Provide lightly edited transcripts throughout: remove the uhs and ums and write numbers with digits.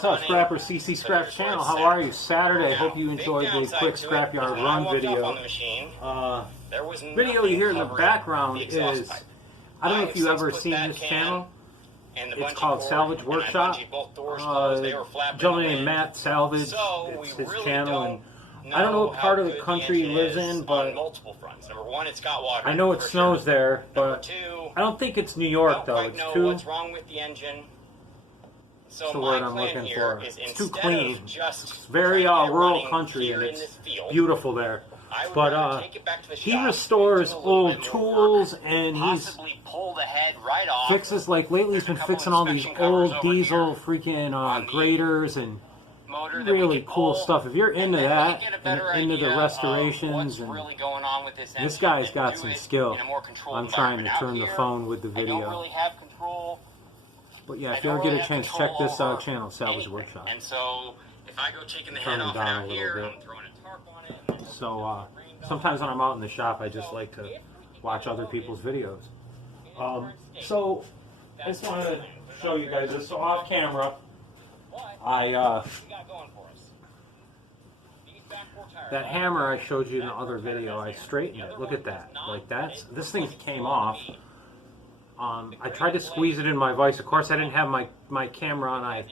What's up, Scrapper? CC Scraps channel. How are you? Saturday. Hope you enjoyed the quick scrapyard run video. Video you hear in the background is, I don't know if you've ever seen this channel. It's called Salvage Workshop. Gentleman named Matt Salvage. It's his channel, and I don't know what part of the country he lives in, but I know it snows there, but I don't think it's New York though. It's too. What's wrong with the engine? That's the word I'm looking for. It's too clean. It's very rural country, and it's beautiful there. But he restores old tools, and he's fixes, like lately he's been fixing all these old diesel freaking graders and really cool stuff. If you're into that, and into the restorations, and this guy's got some skill. I'm trying to turn the phone with the video. But yeah, if you ever get a chance, check this channel, Salvage Workshop. And so, if I go taking the head off down here, I'm throwing a tarp on it. So, sometimes when I'm out in the shop, I just like to watch other people's videos. So, I just wanted to show you guys this. So, off camera, that hammer I showed you in the other video, I straightened it. Look at that. Like, this thing came off. I tried to squeeze it in my vise. Of course, I didn't have my camera on. I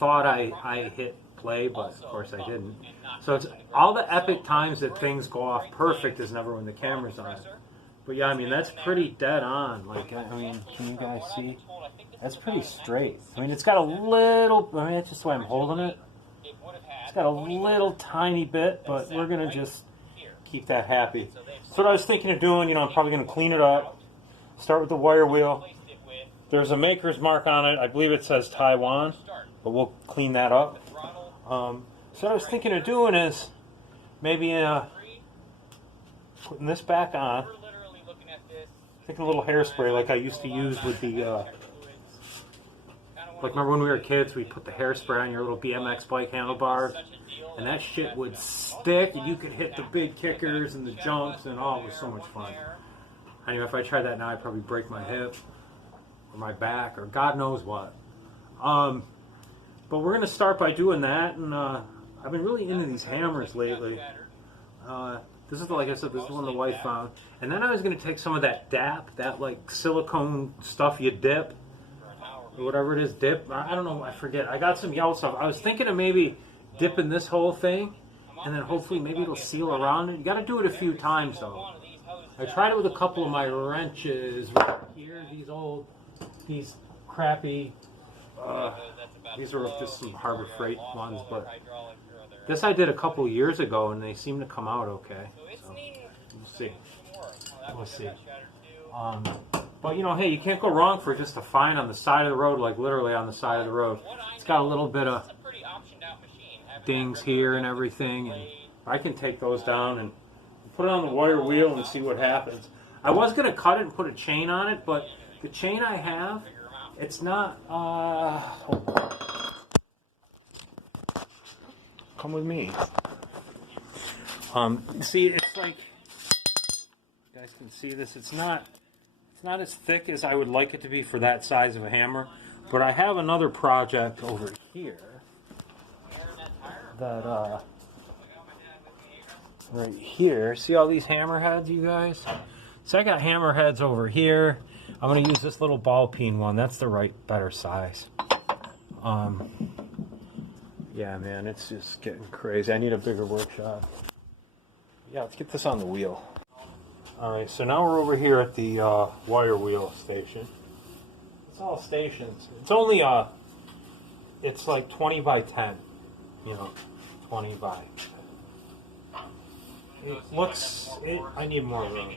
thought I hit play, but of course I didn't. So it's all the epic times that things go off perfect is never when the camera's on. But yeah, I mean, that's pretty dead on. Like, I mean, can you guys see? That's pretty straight. I mean, it's got a little, I mean, that's just the way I'm holding it. It's got a little tiny bit, but we're going to just keep that happy. So what I was thinking of doing, you know, I'm probably going to clean it up. Start with the wire wheel. There's a maker's mark on it. I believe it says Taiwan, but we'll clean that up. So what I was thinking of doing is maybe putting this back on. Taking a little hairspray like I used to use with the, like remember when we were kids, we'd put the hairspray on your little BMX bike handlebars, and that shit would stick, and you could hit the big kickers and the jumps, and oh, it was so much fun. Anyway, if I tried that now, I'd probably break my hip or my back or God knows what. But we're going to start by doing that, and I've been really into these hammers lately. This is, like I said, this is one the wife found. And then I was going to take some of that DAP, that like silicone stuff you dip, or whatever it is, dip. I don't know, I forget. I got some yellow stuff. I was thinking of maybe dipping this whole thing, and then hopefully maybe it'll seal around it. You got to do it a few times though. I tried it with a couple of my wrenches right here. These crappy, these are just some Harbor Freight ones, but this I did a couple years ago, and they seem to come out okay. So we'll see. We'll see. But you know, hey, you can't go wrong for just a find on the side of the road, like literally on the side of the road. It's got a little bit of dings here and everything, and I can take those down and put it on the wire wheel and see what happens. I was going to cut it and put a chain on it, but the chain I have, it's not, come with me. See, it's like, you guys can see this, it's not as thick as I would like it to be for that size of a hammer, but I have another project over here that, right here. See all these hammerheads, you guys? So I got hammerheads over here. I'm going to use this little ball peen one. That's the better size. Yeah, man, it's just getting crazy. I need a bigger workshop. Yeah, let's get this on the wheel. Alright, so now we're over here at the wire wheel station. It's all stations. It's only, it's like 20 by 10. You know, 20 by 10. It looks, I need more room.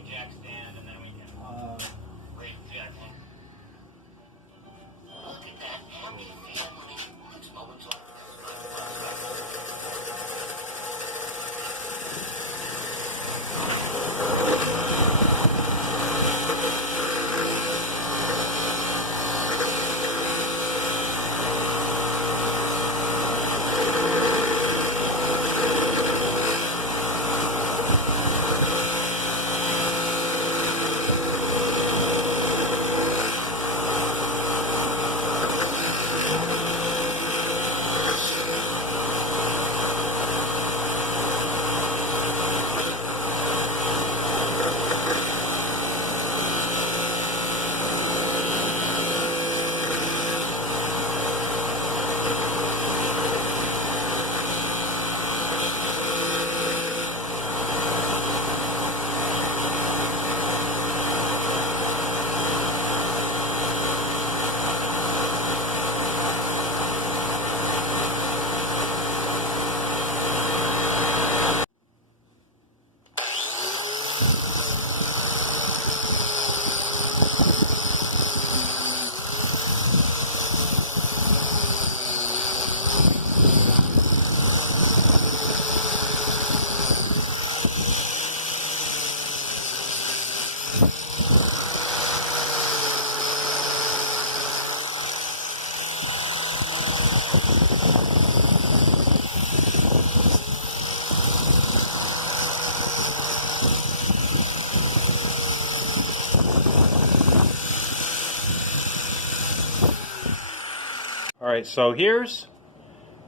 Alright, so here's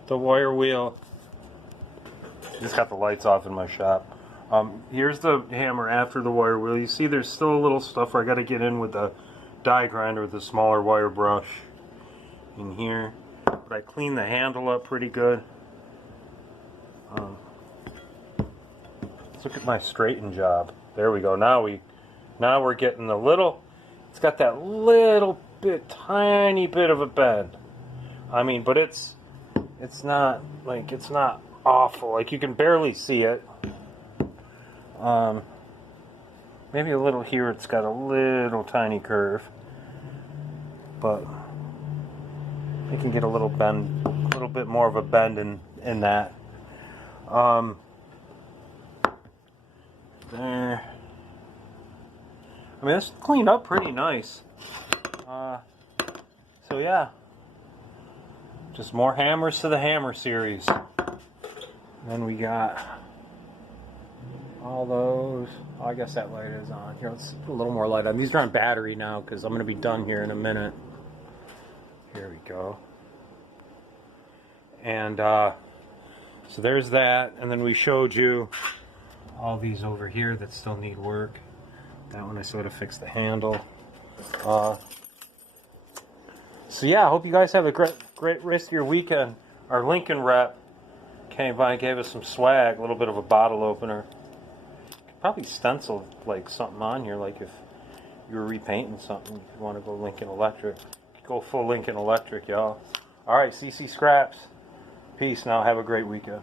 the wire wheel. Just got the lights off in my shop. Here's the hammer after the wire wheel. You see there's still a little stuff where I got to get in with the die grinder with the smaller wire brush in here. But I cleaned the handle up pretty good. Let's look at my straighten job. There we go. Now we're getting the little, it's got that little bit, tiny bit of a bend. I mean, but it's not like, it's not awful. Like, you can barely see it. Maybe a little here, it's got a little tiny curve, but I can get a little bend, a little bit more of a bend in that. There. I mean, this cleaned up pretty nice. So yeah, just more hammers to the hammer series. Then we got all those. Oh, I guess that light is on. Here, let's put a little more light on. These are on battery now because I'm going to be done here in a minute. Here we go. And so there's that. And then we showed you all these over here that still need work. That one I sort of fixed the handle. So yeah, I hope you guys have a great rest of your weekend. Our Lincoln rep came by and gave us some swag, a little bit of a bottle opener. Could probably stencil like something on here, like if you were repainting something, if you want to go Lincoln Electric. Go full Lincoln Electric, y'all. Alright, CC Scraps. Peace now, have a great weekend.